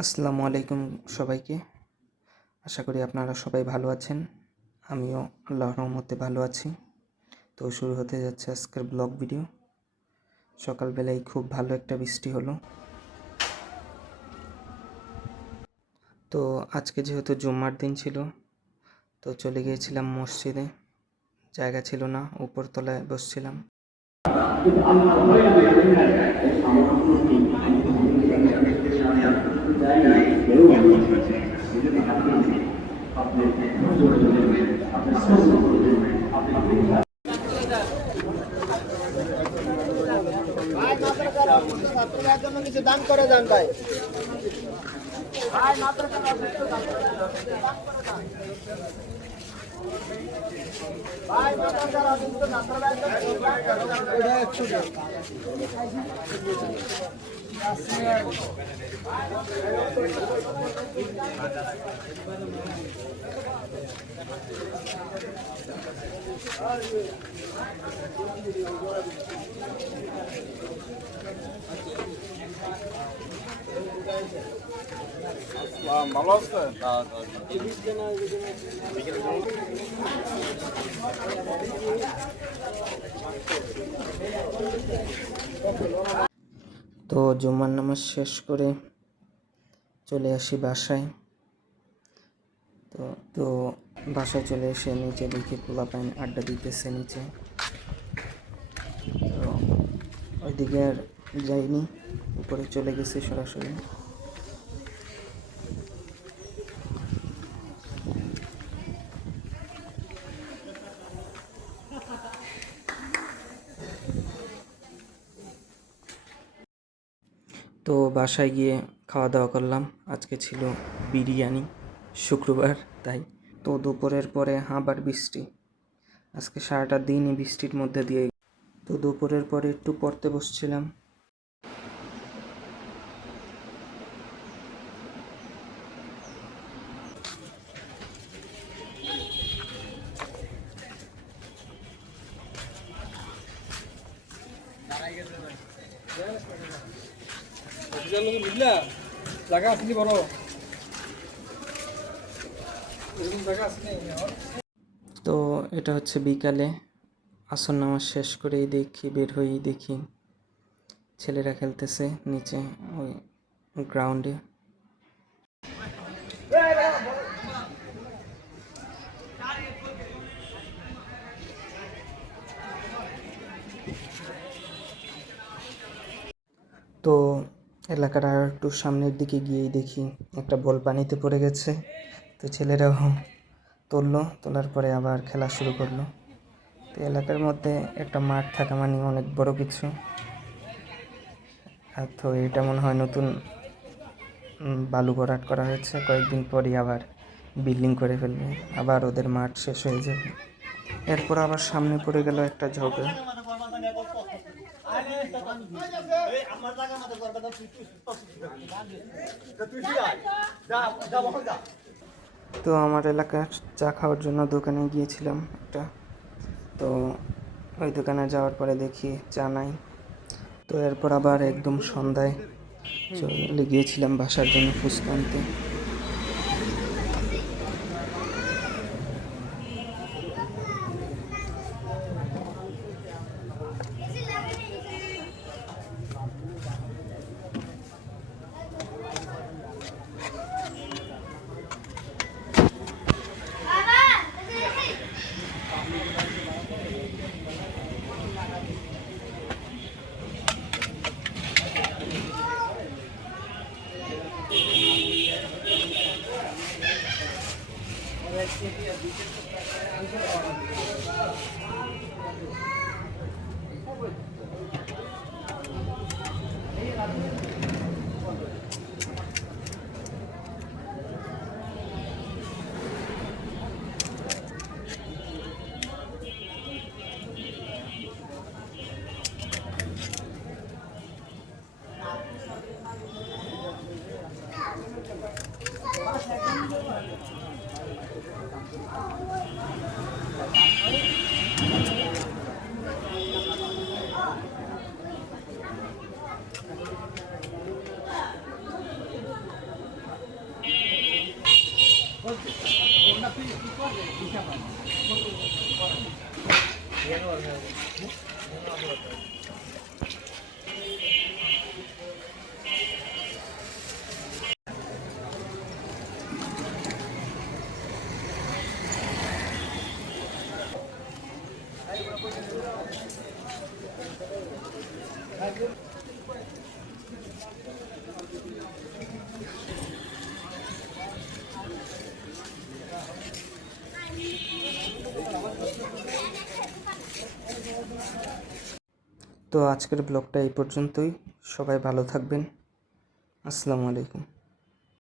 আসসালামু আলাইকুম সবাইকে। আশা করি আপনারা সবাই ভালো আছেন। আমিও আল্লাহর রহমতে ভালো আছি। তো শুরু হতে যাচ্ছে আজকের ব্লগ ভিডিও। সকালবেলায় খুব ভালো একটা বৃষ্টি হলো। তো আজকে যেহেতু জুম্মার দিন ছিল, তো চলে গিয়েছিলাম মসজিদে। জায়গা ছিল না, উপরতলায় বসছিলাম। ছাত্রদের জন্য কিছু দান করে যান ভাই। ভালো আছে। তো জুম্মার নামাজ শেষ করে চলে আসি বাসায়। তো বাসায় চলে এসে নিচে দেখি পোলাপাইন আড্ডা দিতেছে নিচে। তো ওইদিকে আর যাইনি, উপরে চলে গেছি সরাসরি। তো বাসায় গিয়ে খাওয়া দাওয়া করলাম। আজকে ছিল বিরিয়ানি, শুক্রবার তাই। তো দুপুরের পরে আবার বৃষ্টি। আজকে সারাটা দিনই বৃষ্টির মধ্যে দিয়ে। তো দুপুরের পরে একটু পড়তে বসছিলাম। জায়গা আসলি বড় তো এটা হচ্ছে বিকালে আসর নামাজ শেষ করেই বের হয়েই দেখি ছেলেরা খেলতেছে নিচে ওই গ্রাউন্ডে। তো এলাকার আর একটু সামনের দিকে গিয়েই দেখি একটা বল পানিতে পড়ে গেছে। তো ছেলেরাও তোলার পরে আবার খেলা শুরু করলো। তো এলাকার মধ্যে একটা মাঠ থাকা মানে অনেক বড় কিছু। আর তো এটা মনে হয় নতুন বালু ভরাট করা হয়েছে, কয়েকদিন পরই আবার বিল্ডিং করে ফেলবে, আবার ওদের মাঠ শেষ হয়ে যাবে। এরপর আবার সামনে পড়ে গেল একটা ঝগড়া। তো আমার এলাকার চা খাওয়ার জন্য দোকানে গিয়েছিলাম একটা। তো ওই দোকানে যাওয়ার পরে দেখি চা নাই। তো এরপর আবার একদম সন্ধ্যায় চলে গিয়েছিলাম বাসার জন্য ফুচকা আনতে। তো আজকের ব্লগটা এই পর্যন্তই। সবাই ভালো থাকবেন। আসসালামু আলাইকুম।